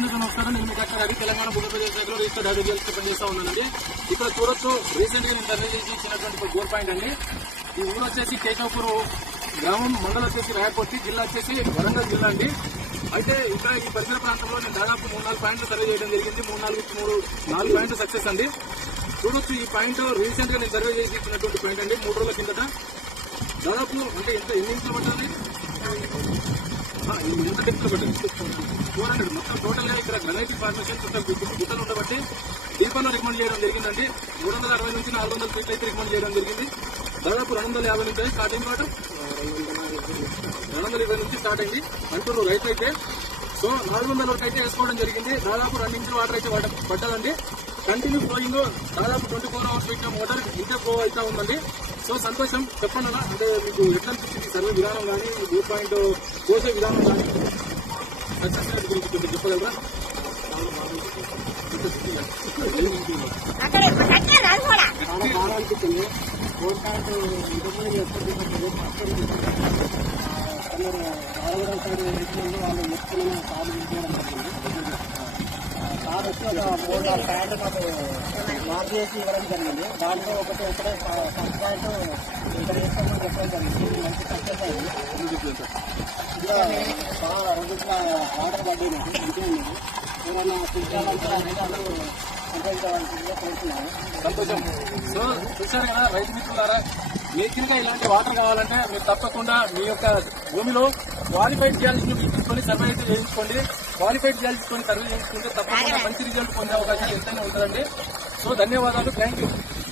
అందరికీ నమస్కారం. నేను మీకు అక్కడ రవి. తెలంగాణ బుద్ధప్రదేశ్ దగ్గర రిజిస్టర్ డాక్టర్ పనిచేస్తా ఉన్నానండి. ఇక్కడ చూడొచ్చు రీసెంట్గా నేను సర్వే చేసి ఇచ్చినటువంటి ఒక గోల్ పాయింట్ అండి. ఈ ఊరు వచ్చేసి కేశవపూర్ గ్రామం. మండలం వచ్చేసి రాయపర్తి జిల్లా వచ్చేసి వరంగల్ జిల్లా అండి. అయితే ఇక్కడ ఈ పరిసర ప్రాంతంలో నేను దాదాపు మూడు నాలుగు పాయింట్లు సర్వే చేయడం జరిగింది. మూడు నాలుగు మూడు నాలుగు పాయింట్లు సక్సెస్ అండి. చూడొచ్చు ఈ పాయింట్ రీసెంట్గా నేను సర్వే చేసి ఇచ్చినటువంటి పాయింట్ అండి. మూడు రోజుల కిందట. దాదాపు అంటే ఎంత ఎన్ని ఇంట్లో పట్టాలి? ఎంత డెప్త్ పట్టాలి? ఫోర్ హండ్రెడ్ మొత్తం టోటల్గా ఇక్కడ గ్రనైట్ ఫార్మేషన్ చుట్టూ గుట్టలు ఉండబట్టి దీపంలో రికమెండ్ చేయడం జరిగిందండి. మూడు వందల అరవై నుంచి నాలుగు వందల ఫీట్లు అయితే రికమెండ్ చేయడం జరిగింది. దాదాపు రెండు వందల యాభై నుంచి స్టార్టింగ్ వాటర్ రెండు వందల ఇరవై నుంచి స్టార్ట్ అయింది. అంటున్నారు రైతు అయితే. సో నాలుగు వందల వరకు అయితే వేసుకోవడం జరిగింది. దాదాపు రెండు ఇంచుల వాటర్ అయితే పడ్డదండి. కంటిన్యూ ఫ్లోయింగ్ దాదాపు ట్వంటీ ఫోర్ అవర్స్ పెట్టిన మోటార్ ఇంతే ఫ్లో అవుతా ఉందండి. సో సంతోషం. చెప్పండి అంటే మీకు ఎట్లా అనిపించింది సర్వే విధానం కానీ వ్యూ పాయింట్ కోసే విధానం కానీ? సక్సెస్ చెప్పగలరా అక్కడ అక్కడ రాదు కూడా చాలా బాగా ప్యాంట్ మాకు మార్క్ చేసి ఇవ్వడం జరిగింది దాంట్లో ఒకటి ఒకటే ఫస్ట్ పాయింట్ ఇక్కడ వేసుకోమని చెప్పడం జరిగింది ఇది మంచి సక్సెస్ అయింది ఆర్డర్ పడింది ఏమైనా పిలిచాలంటే కోరుతున్నాను సంతోషం సో చూశారు కదా రైతు మిత్రులారా మీకు ఇంకా ఇలాంటి వాటర్ కావాలంటే మీరు తప్పకుండా మీ యొక్క భూమిలో క్వాలిఫైడ్ చేయాల్సి తీసుకొని సర్వే అయితే చేయించుకోండి క్వాలిఫైడ్ చేయాల్సి సర్వే చేయించుకుంటే తప్పకుండా మంచి రిజల్ట్ పొందే అవకాశం ఎంతైనా ఉంటుందండి సో ధన్యవాదాలు థ్యాంక్ యూ